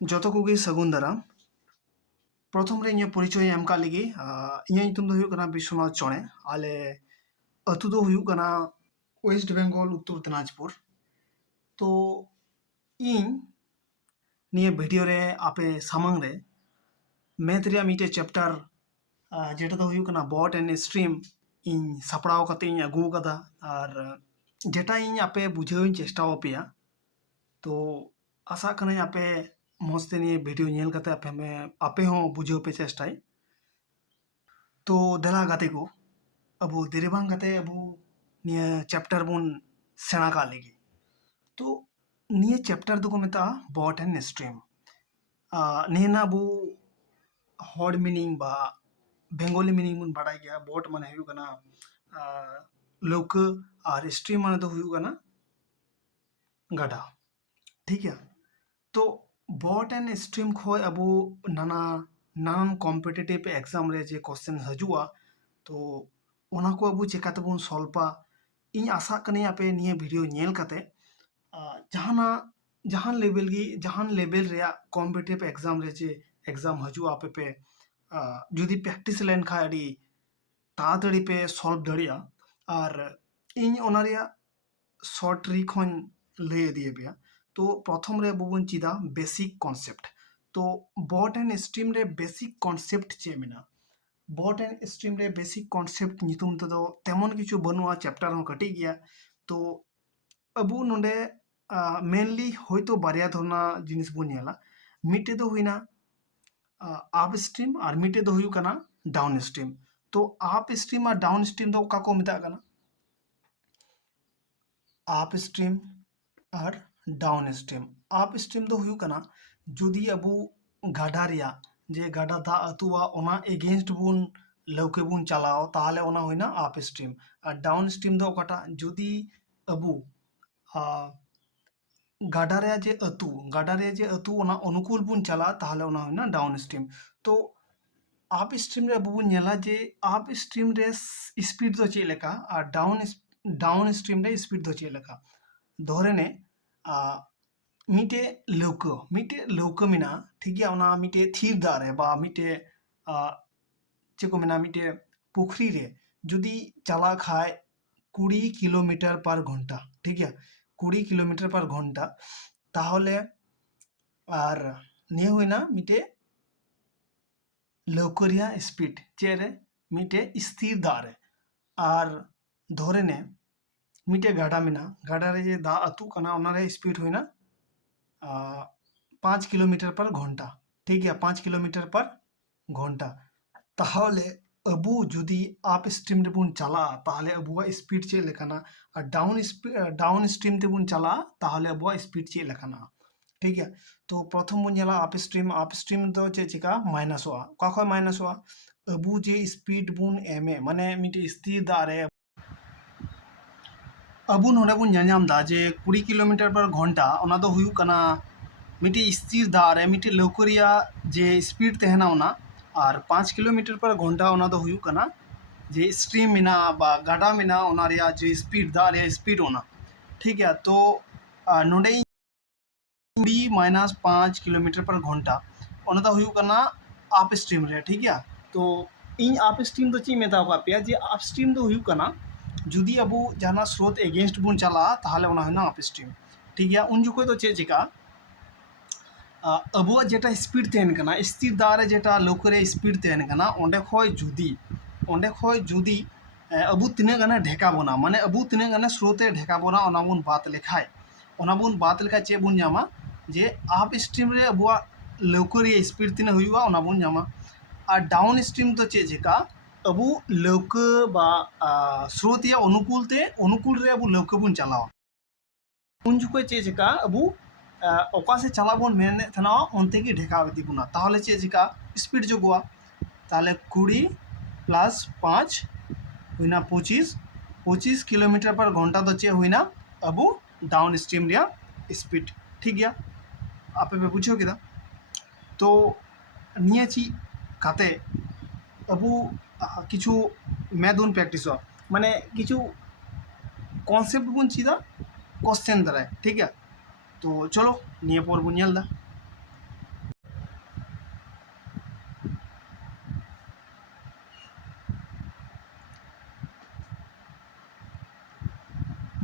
ᱡᱚᱛᱚ ᱠᱚᱜᱮ ᱥᱟᱹᱜᱩᱱ ᱫᱟᱨᱟᱢ᱾ ᱯᱨᱚᱛᱷᱚᱢ ᱨᱮ ᱤᱧᱟᱹᱜ ᱯᱚᱨᱤᱪᱚᱭ ᱮᱢ ᱠᱟᱜ ᱞᱟᱹᱜᱤᱫ ᱤᱧᱟᱹᱜ ᱧᱩᱛᱩᱢ ᱫᱚ ᱦᱩᱭᱩᱜ ᱠᱟᱱᱟ ᱵᱤᱥᱥᱚᱱᱟᱛᱷ ᱪᱚᱬᱮ᱾ ᱟᱞᱮ ᱟᱹᱛᱩ ᱫᱚ ᱦᱩᱭᱩᱜ ᱠᱟᱱᱟ ᱳᱭᱮᱥᱴ ᱵᱮᱝᱜᱚᱞ ᱩᱛᱛᱚᱨ ᱫᱤᱱᱟᱡᱽᱯᱩᱨ। ᱛᱚ ᱤᱧ ᱱᱤᱭᱟᱹ ᱵᱷᱤᱰᱤᱭᱳ ᱨᱮ ᱟᱯᱮ ᱥᱟᱢᱟᱝ ᱨᱮ ᱢᱮᱛᱷ ᱨᱮᱭᱟᱜ ᱢᱤᱫᱴᱮᱡ ᱪᱮᱯᱴᱟᱨ যেটা ᱫᱚ ᱦᱩᱭᱩᱜ ᱠᱟᱱᱟ বট এন্ড স্ট্রিম ᱤᱧ ᱥᱟᱯᱲᱟᱣ ᱠᱟᱛᱮ ᱤᱧ ᱟᱹᱜᱩ ᱟᱠᱟᱫᱟ ᱟᱨ যেটা ᱤᱧ ᱟᱯᱮ ᱵᱩᱡᱷᱟᱹᱣᱤᱧ ᱪᱮᱥᱴᱟ ᱟᱯᱮᱭᱟ। तो आशा करें आपे मस्ते निये वीडियो नेल कते आपे हों बुझाव पे चेष्टाय। तो देला गाते को अबो देरीबांग गाते अबो निये चैप्टर बुन सेना का लेगी। तो निये चैप्टर दो को मेता बॉट एंड स्ट्रीम निये ना अबो हॉड मीनिंग बा बेंगोली मीनिंग बुन बाड़ाय गया। बॉट माने हुयु कना लौका और स्ट्रीम माने दो हुयु कना गाडा। ठीक है। तो बॉट एंड स्ट्रीम खोय अबो नाना नानान कॉम्पिटिटिव एग्जाम रे जे क्वेश्चन हजुआ तो ओना को अबो चिकाते बन सॉल्वा इन आशा कनी आपे निये वीडियो नेल कते जहान लेवल रे कॉम्पिटिटिव एग्जाम रे जे एग्जाम हजुआ आपे पे जुदी प्रैक्टिस लेन खा अडी ताड़ाताड़ी पे सॉल्व दड़िया और इन ओना रे शॉर्ट ट्रिक हों लय दिए बेया। तो प्रथम रे बुबन चिदा बेसिक कॉन्सेप्ट। तो बॉट एंड स्ट्रीम रे बेसिक कॉन्सेप्ट चे मेना बॉट एंड स्ट्रीम रे बेसिक कॉन्सेप्ट नितुम तो तेमन किछु बनुआ चैप्टर हों कटी गया। तो अबु नोंडे मेनली होयतो बारिया धरना जिनिस बुन नेला मिटे दो हुइना अप स्ट्रीम और मिटे दो हुयु कना डाउन स्ट्रीम। तो अप स्ट्रीम और डाउन स्ट्रीम दो का को मेता कना अप स्ट्रीम और डाउन स्ट्रीम। अप स्ट्रीम दो हुयु कना जुदी अबु गाडा रिया जे गाडा दा अतुआ ओना एगेंस्ट बुन लौके बुन चलाओ ताहले ओना होइना अप स्ट्रीम। और डाउन स्ट्रीम दो ओकाटा जुदी अबु गाडा रे जे अतु ओना अनुकूल बुन चला ताहले ओना होइना डाउन स्ट्रीम। तो अप स्ट्रीम रे अबु बुन नेला जे अप स्ट्रीम रे स्पीड दो चे लेका और डाउन स्ट्रीम रे स्पीड दो चे लेका। धरे ने मिटे लौका मेना ठीक गया ओना मिटे थीर दा रे बा मिटे चेको मेना मिटे पुखरी रे जुदी चला खाय 20 किलोमीटर पर घंटा ठीक है 20 किलोमीटर पर घंटा ताहले और निये हुइना मिटे लौका रिया स्पीड चेरे मिटे स्थिर दा रे और धरे ने मिटे गाडा मेना गाडा रे जे दा अतु कना ओना रे स्पीड हुइना 5 किलोमीटर पर घंटा ठीक है 5 किलोमीटर पर घंटा। ताहले अबु जुदी आप स्ट्रीम रे बुन चला ताहले अबुआ स्पीड चे लेखाना और डाउन स्ट्रीम ते बुन चला ताहले अबुआ स्पीड चे लेखाना ठीक है। तो प्रथम बुन नेला आप स्ट्रीम तो चे चिका माइनस हुआ का खय माइनस हुआ अबु जे स्पीड बुन एमे माने मिटे स्थिर दा रे अबु नोडे बुन ᱧᱟᱧᱟᱢ दा जे 20 किलोमीटर पर घंटा ओना दो हुयु कना मिटे स्थिर दा रे मिटे लौका रिया जे स्पीड तहना ओना और 5 किलोमीटर पर घंटा ओना दो हुयु कना जे स्ट्रीम मेना बा गाडा मेना ओना रिया जे स्पीड दा रे स्पीड ओना ठीक है। तो नोडे 20 माइनस 5 किलोमीटर पर घंटा ओना दो हुयु कना अप स्ट्रीम रे ठीक है। तो इन अप स्ट्रीम दो ची मेता का पे जे अप स्ट्रीम दो हुयु कना जुदी अबु जाना स्रोत एगेंस्ट बुन चला ताहले ओना होना अप स्ट्रीम ठीक है। उन जुको तो चे चिका अबुआ जेटा स्पीड तहन कना स्थिर दा रे जेटा लौका रे स्पीड तहन कना ओंडे खय जुदी अबु तिना गाना ढेका बोना माने अबु तिना गाना स्रोते ढेका बोना ओना बुन बात लेखाय चे बुन ᱧᱟᱢᱟ जे अप स्ट्रीम रे अबुआ लौका रे स्पीड तिना हुयुआ ओना बुन ᱧᱟᱢᱟ। और डाउन स्ट्रीम तो चे चिका अबु लौका बा स्रोत या अनुकूल रे अबु लौका बुन चलावा उन जुको चे चिका अबु ओका से चला बोन मेने थना ओनते की ढेका इदी बुना ताहले चे चिका स्पीड जोगुआ ताहले 20 प्लस 5 हुइना 25 किलोमीटर पर घंटा तो चे हुइना अबु डाउन स्ट्रीम रिया स्पीड ठीक गया आपे पे पूछो किदा। तो निया ची काते अबु किछु मैदुन प्रैक्टिस माने किछु कॉन्सेप्ट बुन चीदा क्वेश्चन द्वारा ठीक है। तो चलो निये पर बुन नेल दा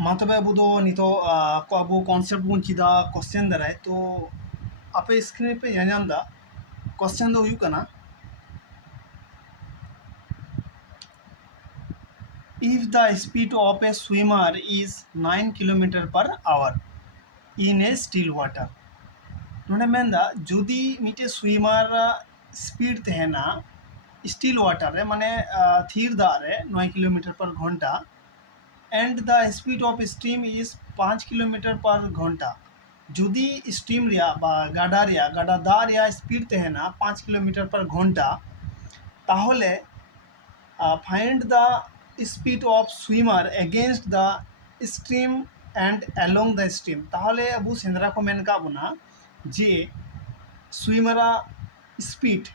मा तबे अबू दो नितो अबू कॉन्सेप्ट बुन चिदा क्वेश्चन दराय तो आपे स्क्रीन पे ñañam दा क्वेश्चन दो हुयु कना if the speed of a swimmer is 9 km per hour in a still water नोने मेंदा जुदी मिटे स्विमर स्पीड तहना स्टिल वाटर रे माने थीर दा रे 9 किलोमीटर पर घंटा and the speed of stream is 5 kilometre पर घंटा जुदी स्ट्रीम रिया बा गाडा दा रिया स्पीड तहना 5 किलोमीटर पर घंटा ताहले find the speed of swimmer against the stream and along the stream ताहले अबू सेंद्रा को मेन का बुना जे स्विमरा स्पीड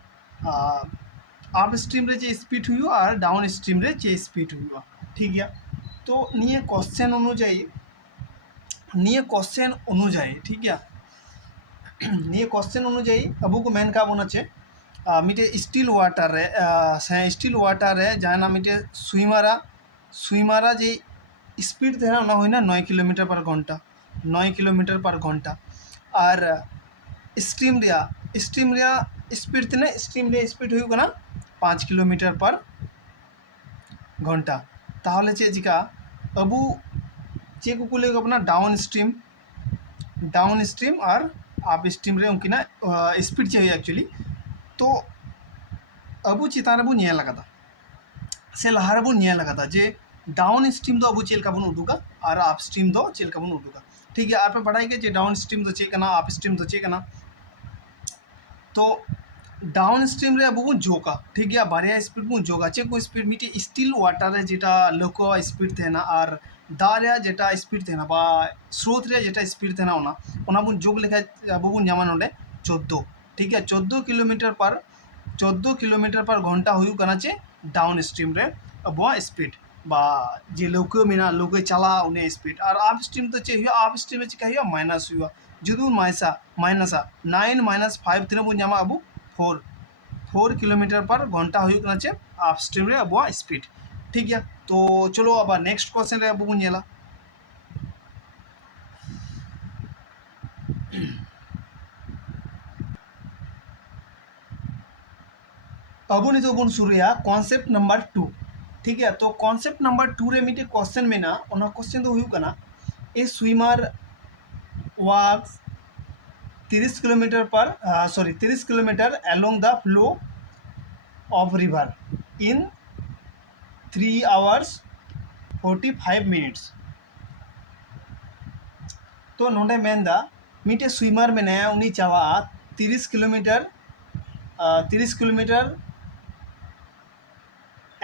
आप स्ट्रीम रे जे स्पीड हुई और डाउन स्ट्रीम रे जे स्पीड हुई ठीक है तो निये क्वेश्चन अनुजाई ठीक है निये क्वेश्चन अनुजाई अबू को मेन का बोना चे मिटे स्टिल वाटर रे जहाँ मिटे स्विमरा जे स्पीड थे ना हुई ना 9 किलोमीटर पर घंटा 9 किलोमीटर पर घंटा और स्ट्रीम स्पीड थे स्ट्रीम स्पीड हुई कना 5 किलोमीटर पर घंटा ताहले चे चिका अबू चे को कुले अपना डाउन स्ट्रीम और आप स्ट्रीम रे उनकी ना स्पीड चाहिए एक्चुअली तो अबू चितान रे बो ñe लगाता से लहार बो ñe लगाता जे डाउन स्ट्रीम दो अबू चेल का बन उडुका और आप स्ट्रीम दो चेल का बन उडुका ठीक है आप बढ़ाई के जे डाउन स्ट्रीम दो चे कना आप स्ट्रीम दो चे कना तो डाउन स्ट्रीम रे अबू जोका ठीक है बारिया स्पीड बन जोगा चे को स्पीड मिटे स्टिल वाटर रे जेटा लोको स्पीड थे ना और दारिया जेटा स्पीड थे ना बा स्रोत रे जेटा स्पीड थे ना ओना बन जोग लेखा अबू बन जामा नोडे 14 ठीक है 14 किलोमीटर पर घंटा हुई कना चे डाउन स्ट्रीम रे अबुआ स्पीड बा जे लोको मेना लोको चला उन्हें स्पीड और आप स्ट्रीम तो चे हुआ आप स्ट्रीम में चिका हुआ माइनस हुआ जुदू माइनसा 9 - 5 तीन बन जामा अबू 4 किलोमीटर पर घंटा हुई कना चे आप स्ट्रीम रे अबुआ स्पीड ठीक है तो चलो अब नेक्स्ट क्वेश्चन रे अबू बन ñela अबू नितो बन शुरुया कॉन्सेप्ट नंबर 2 ठीक है तो कॉन्सेप्ट नंबर 2 रे मिटे क्वेश्चन में ना ओना क्वेश्चन तो हुई कना a swimmer walks 30 kilometre along the flow of river in 3 hours 45 minutes तो नोडे मेनदा मिटे स्विमर में नया उनी चावा 30 किलोमीटर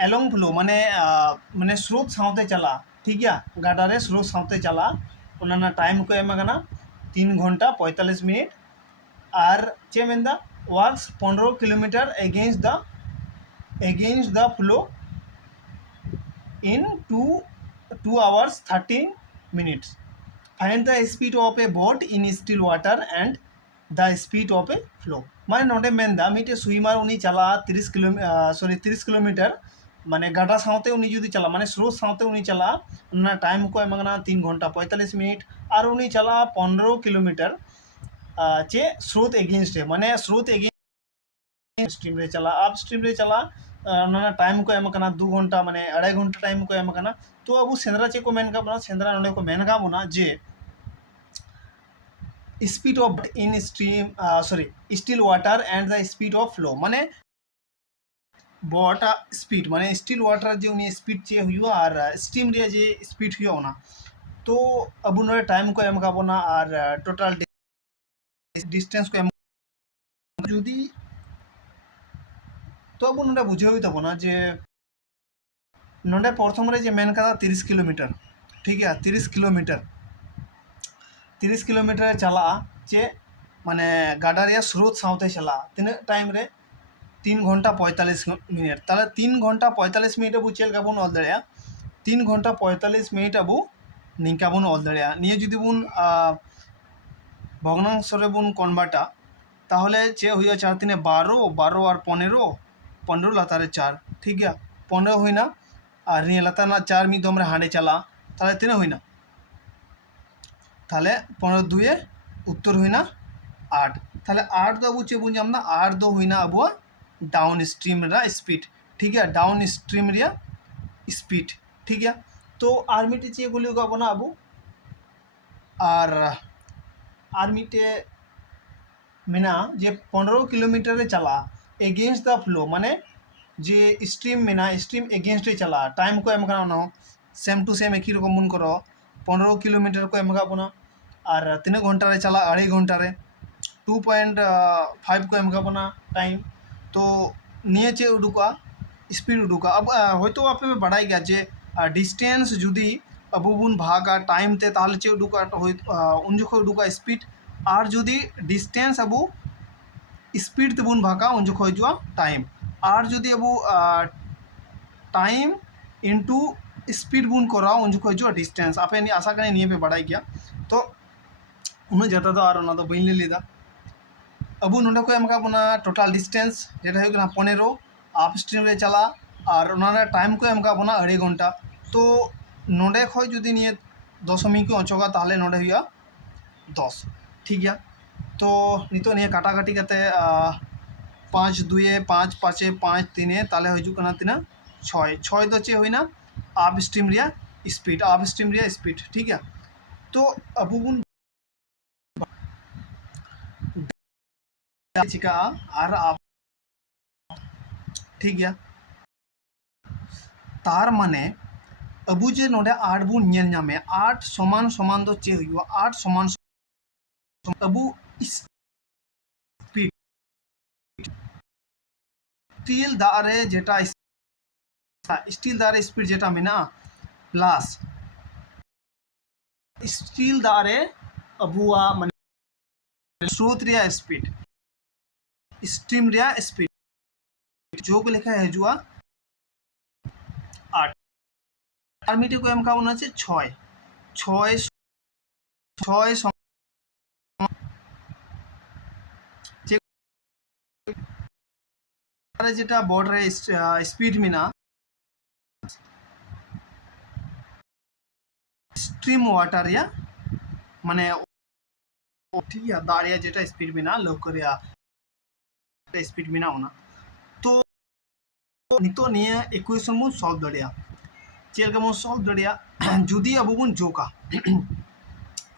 एलोंग फ्लो माने स्रोत सावते चला ठीक है गाडा रे स्रोत सावते चला उन्ना टाइम को एम कना 3 घंटा 45 मिनट और चे मेनदा works 15 kilometre against the flow in 2 hours 13 minutes find the speed of a boat in still water and the speed of a flow माने नोडे मेनदा मिटे स्विमर उनी चला 30 किलोमीटर माने गाडा सावते उनी जुदी चला माने स्रोत सावते उनी चला उन्ना टाइम को एमगना 3 घंटा 45 मिनट और उनी चला 15 किलोमीटर चे स्रोत एगेंस्ट है माने स्रोत एगेंस्ट स्ट्रीम रे चला आप स्ट्रीम रे चला ना टाइम को एम कना 2 घंटा माने 2.5 घंटा टाइम को एम कना तो अब सेंद्रा चे को मेन का बना सेंद्रा नोडे को मेन का बना जे speed of in stream still water and the speed of flow माने बोटा स्पीड माने स्टिल वाटर जे उनी स्पीड चे हुआ और स्ट्रीम रे जे स्पीड हुआ ना तो अब नोडे टाइम को एम का बना और टोटल डिस्टेंस को एम जुदी तो अब नोडे बुझे हुई तबना जे नोडे प्रथम रे जे मेन का 30 किलोमीटर ठीक है 30 किलोमीटर चला चे माने गाडा रे स्रोत सावते चला तीन टाइम रे 3 घंटा 45 मिनट ताले 3 घंटा 45 मिनट अबू चेल का बन ऑल दड़या 3 घंटा 45 मिनट अबू निंका बन ऑल दड़या निये जुदी बुन भग्नांश रे बुन कन्वर्टा ताहले चे हुई 4 3 12 और 15 लातारे 4 ठीक है 15 हुई ना और निये लाता ना 4 मी दम रे हांडे चला ताहले तीन हुई ना তাহলে 15 দুয়ে উত্তর হইনা 8 তাহলে 8 दो अब चेक बुन जामना 8 दो हुईना अब डाउन स्ट्रीम रा स्पीड ठीक है डाउन स्ट्रीम रिया स्पीड ठीक है तो आर मिटे चेक गुली को अपना अब आर मिटे मेना जे 15 किलोमीटर चला एगेंस्ट द फ्लो माने जे स्ट्रीम मेना स्ट्रीम एगेंस्ट चला टाइम को एम करना सेम टू सेम एक ही रकम मन करो 15 किलोमीटर को एम बना और 3 घंटा रे चला 2.5 घंटा रे 2.5 को एम बना टाइम तो निये चे उडुका स्पीड उडुका अब होयतो आपे बड़ाई गया जे डिस्टेंस जुदी अब बुन भागा टाइम ते ताहले चे उडुका उन जखो उडुका स्पीड और जुदी डिस्टेंस अब स्पीड ते बुन भागा उन जखो जुआ टाइम और जुदी अब टाइम इनटू स्पीड बुन करा उन जखो जुआ डिस्टेंस आपे नि आशा करें निये पे बड़ाई गया तो उन जता तो और ना तो बइन लेदा अब नोडे को एमका बना टोटल डिस्टेंस जेटा हुई 15 आप स्ट्रीम रे चला और उन्होंने टाइम को एमका बना 2.5 घंटा तो नोडे खो जुदी निये दशमिक को अचोगा ताहले नोडे हुआ 10 ठीक है तो नितो निये काटाकाटी करते 5 2 5 5 5 3 ताहले हजू कना तिना 6 दो चे हुई ना आप स्ट्रीम रिया स्पीड ठीक है तो अब बुन चिका और आप ठीक है तार माने अबू जे नोडे 8 बुन नेल नामे 8 समान समान दो चे हुआ 8 समान अबू स्पीड स्टील दारे जेटा स्टील दारे स्पीड जेटा मेना प्लस स्टील दारे अबुआ माने स्रोत रिया स्पीड स्ट्रीम रिया स्पीड जो को लिखा है जुआ 8 আর মিটে को एम का होना चाहिए 6 যেটা বর্ডারে স্পিড মিনা स्ट्रीम वाटर या माने ठीक है दारिया जेटा स्पीड मिना लोकरिया स्पीड मिना होना तो नितो निया इक्वेशन मु सॉल्व दड़िया चेल का मु सॉल्व दड़िया जुदी अब बुन जोका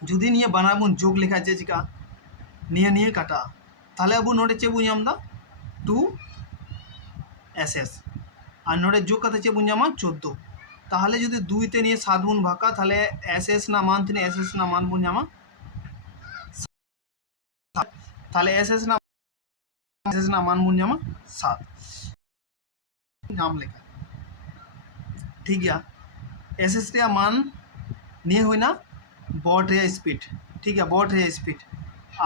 जुदी निया बना बुन जोक लिखा चे चिका निया निया काटा ताहले अब नोडे चे बुन जामदा 2 एसएस और नोडे जोक कते चे बुन जामा 14 ताहले जुदी 2 ते निये 7 बुन भाका ताहले एसएस ना मान तिने एसएस ना मान बुन जामा ताहले एसएस ना मान बुन जामा 7 नाम लिखा ठीक है एसएस रे मान निये हुई ना बोट रे स्पीड ठीक है बोट रे स्पीड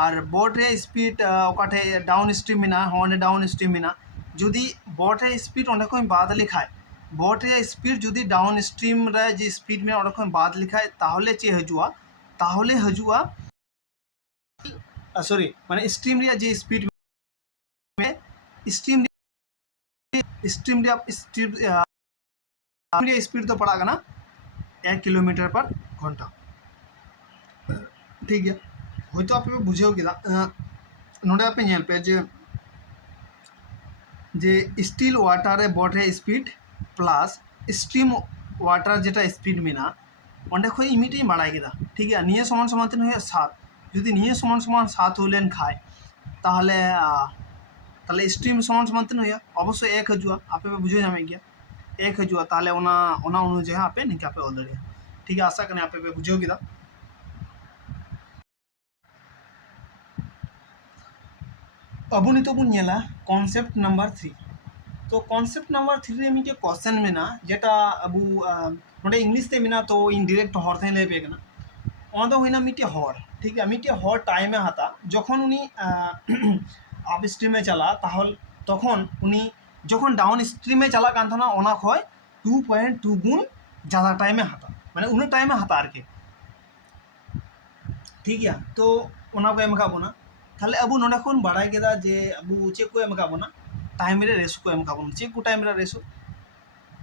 और बोट रे स्पीड ओकाटे डाउन स्ट्रीम में ना होने डाउन स्ट्रीम में ना जुदी बोट रे स्पीड ओंडे को बाद लिखाय बोट रे स्पीड जुदी डाउन स्ट्रीम रे जे स्पीड में ओंडे को बाद लिखाय ताहले चे हजुआ सॉरी माने स्ट्रीम रे जे स्पीड में स्ट्रीम स्पीड तो पड़ा ना 1 किलोमीटर पर घंटा ठीक है होय तो आप बुझे कि नोडे आप नेल पे जे स्टील वाटर रे बोट रे स्पीड प्लस स्ट्रीम वाटर जेटा स्पीड मेना ओंडे खो इमिटे बाड़ाई केदा ठीक है निये समान समान तीन हुए 7 जुदी निये समान समान 7 हुलेन खाय ताहले ताहले स्ट्रीम समान समान तीन हुए अवश्य 1 हजुआ आपे बुझे जामे गया 1 हजुआ ताहले ओना अनुযায়ী आपे निका पे ऑल दड़िया ठीक है आशा कने आपे बुझे किदा अब नितो बुन नेला कॉन्सेप्ट नंबर 3 तो कॉन्सेप्ट नंबर 3 रे मिटे क्वेश्चन में ना जेटा अब नोडे इंग्लिश ते मिना तो इनडायरेक्ट हर थे ले बेगना ओना तो होइना मिटे हर ठीक है मिटे हर टाइमे हाता जखन उनी आप स्ट्रीमे चला ताहल तखन उनी जखन डाउन स्ट्रीमे चला कान थना ओना खय 2.2 गुण ज़्यादा टाइमे हाता माने उन टाइमे हाता आर के ठीक है तो ओना को एम खाबोना ताहले अब नोडे खन बाड़ाई केदा जे अब चेक को एम खाबोना टाइम रे रेसो को एम खाबोना चेक को टाइम रे रेसो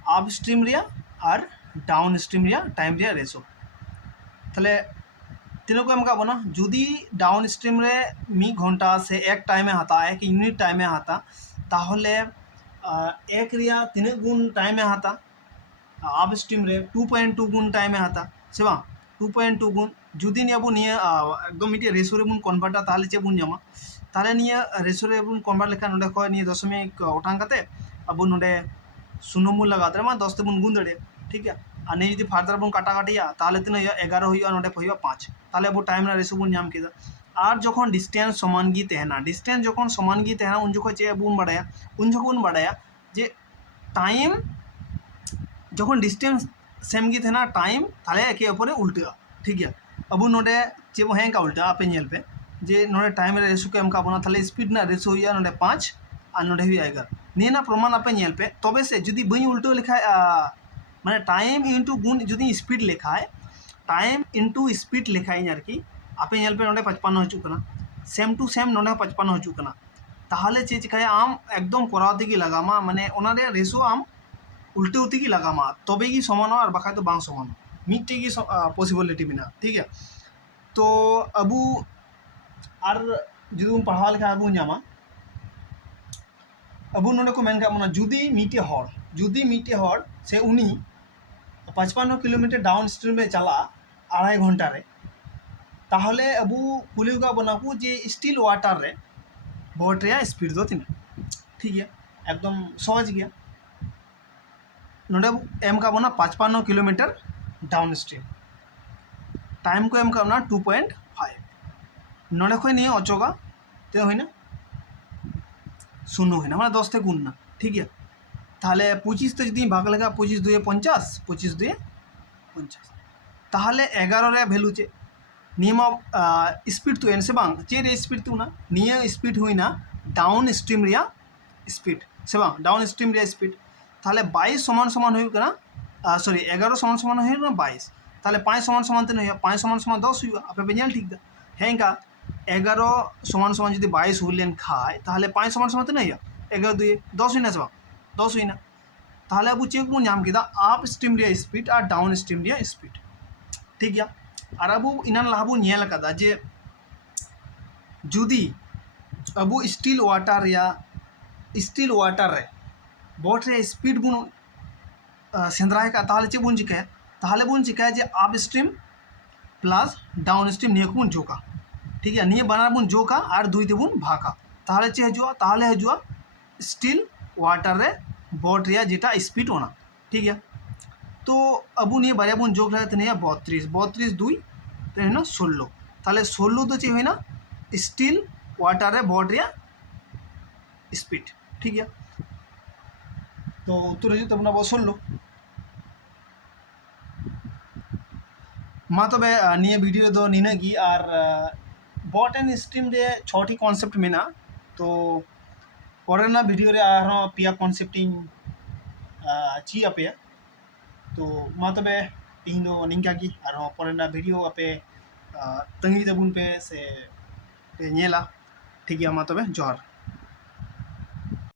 आप स्ट्रीम रिया और डाउन स्ट्रीम रिया टाइम रिया रेसो ताहले तीनों को एम का बना जुदी डाउन स्ट्रीम रे 1 घंटा से एक टाइमे हाता 1 यूनिट टाइमे हाता ताहले एक रिया तीन गुण टाइमे हाता आप स्ट्रीम रे 2.2 गुण टाइमे हाता से बा 2.2 गुण जुदी निया बो निया एकदम मिटे रेशो रे बुन कन्वर्टा ताहले चे बुन जामा ताहले निया रेशो रे बुन कन्वर्ट लेखा नोडे खय निया दशमिक ओटांग काते अब नोडे शून्य मूल लगा दे मा 10 ते बुन गुण दड़े ठीक है और नहीं जो फार्दर बन काटा काटिया ताहले तीन 11 हुआ नोडे हुआ 5 ताहले अब टाइम रे रेशो बुन नाम केदा और जखन डिस्टेंस समान गी तहना डिस्टेंस जखन समान गी तहना उन जखन चे बुन बाड़ाया उन जखन बुन बाड़ाया जे टाइम जखन डिस्टेंस सेम गी तहना टाइम ताहले एके अपरे उल्टा ठीक है अब नोडे चे बो हें का उल्टा आपे नेल पे जे नोडे टाइम रे रेशो को एम का बना ताहले स्पीड ना रेशो हुआ नोडे 5 और नोडे हुआ 11 निना प्रमाण आपे नेल पे तबे से जुदी बई उल्टो लेखा माने टाइम इंटू गुण जुदी स्पीड लेखा है टाइम इंटू स्पीड लेखा है आरकी आपे नेल पे नोडे 55 हजू कना सेम टू सेम नोडे 55 हजू कना ताहले चे चिकाया आम एकदम कराते की लगामा माने ओना रे रेशो आम उल्टे उल्टे की लगामा तबे की समान और बाखा तो बांग समान मिट्टी की पॉसिबिलिटी बिना ठीक है तो अबू और जुदी पढ़ा लेखा अबू नामा अबू नोडे को मेन का मना जुदी मीटे हर से उनी 55 किलोमीटर डाउन स्ट्रीम में चला 2.5 घंटा रे ताहले अबू कुली का बनाबू जे स्टिल वाटर रे बोट रे स्पीड दो तीन ठीक है एकदम सहज गया नोडे एम का बना 55 किलोमीटर डाउन स्ट्रीम टाइम को एम का बना 2.5 नोडे खय निये अचोगा ते होइना शून्य होइना माने 10 ते गुण ना ठीक है ताहले 25 ते जुदी भाग लगा 25 2 50 25 2 50 ताहले 11 रे वैल्यू चे नियम स्पीड तो एन से बांग चे रे स्पीड तो ना निया स्पीड हुइना डाउन स्ट्रीम रिया स्पीड से बांग डाउन स्ट्रीम रिया स्पीड ताहले 22 समान समान हुई कना सॉरी 11 समान समान हुई ना 22 ताहले 5 समान समान ते नहीं 5 समान समान 10 हुई आपे बेजल ठीक दा हेंगा 11 समान समान जुदी 22 हुइलेन खाय ताहले 5 समान समान ते नहीं 11 2 10 हुइना से बांग 10 हुइना ताहले अब चेक बन नाम किदा आप स्ट्रीम रिया स्पीड और डाउन स्ट्रीम रिया स्पीड ठीक है और अब इनान लाबू नेल कदा जे जुदी अब स्टील वाटर रे बोट रे स्पीड बुन सेंद्राय का ताहले चे बुन चिकाया ताहले बुन चिकाया जे आप स्ट्रीम प्लस डाउन स्ट्रीम निये को बुन जोका ठीक है निये बानार बुन जोका और दुई ते बुन भाका ताहले चे हजुआ ताहले हजुआ स्टील वाटर रे बोट रे जेटा स्पीड होना ठीक है तो अब निये बारिया बुन जोक रहा है 32 2 तो है ना 16 ताहले 16 तो चे है ना स्टील वाटर रे बोट रे स्पीड ठीक है तो उत्तर हजू तब 16 मा तबे निये वीडियो दो निना गी और बोट एंड स्ट्रीम रे 6टी कॉन्सेप्ट मेना तो परेना वीडियो रे आरो पिया कॉन्सेप्ट इन ची आपे तो मा तबे इन दो निंका गी आरो परेना वीडियो आपे तंगी तबुन पे से पे नेला ठीक है मा तबे जोहार